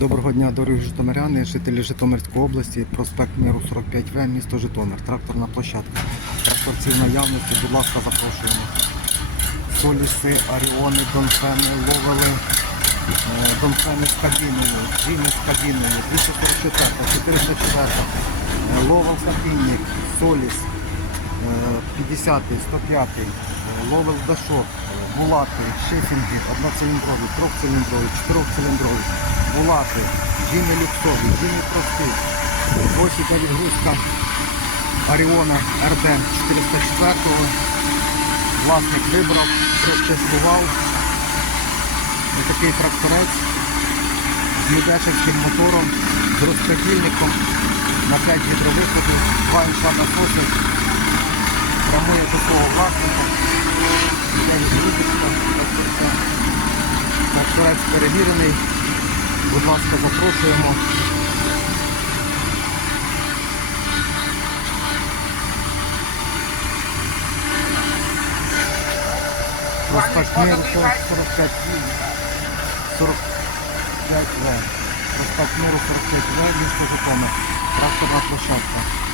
Доброго дня, дорогі житомиряни, жителі Житомирської області, проспект Миру 45В, місто Житомир, тракторна площадка. Тракторці в наявності, будь ласка, запрошуємо. Соліси, Аріони, Донфени, Ловели, е, Донфени з кабіною, Джині з кабіною, 244, 404, е, Ловел Сапінник, Соліс, е, 50, 105, е, Ловел Дашок, Булати, Шефінги, одноциліндрові, трьохциліндрові, чотирьохциліндрові, Булати, Джині люксові, Джині прості. Ось іде відгрузка Аріона РД 404. Власник вибрав, протестував. Ось такий тракторець з Медячевським мотором, з розподільником на 5 гідровиходів, 2 інша насоси, прямує до свого власника. Тракторець перевірений. Будь ласка, запрошуємо. Проспект Миру 45 45 В. Проспект Миру 45 В, місто Житомир. Тракторна площадка.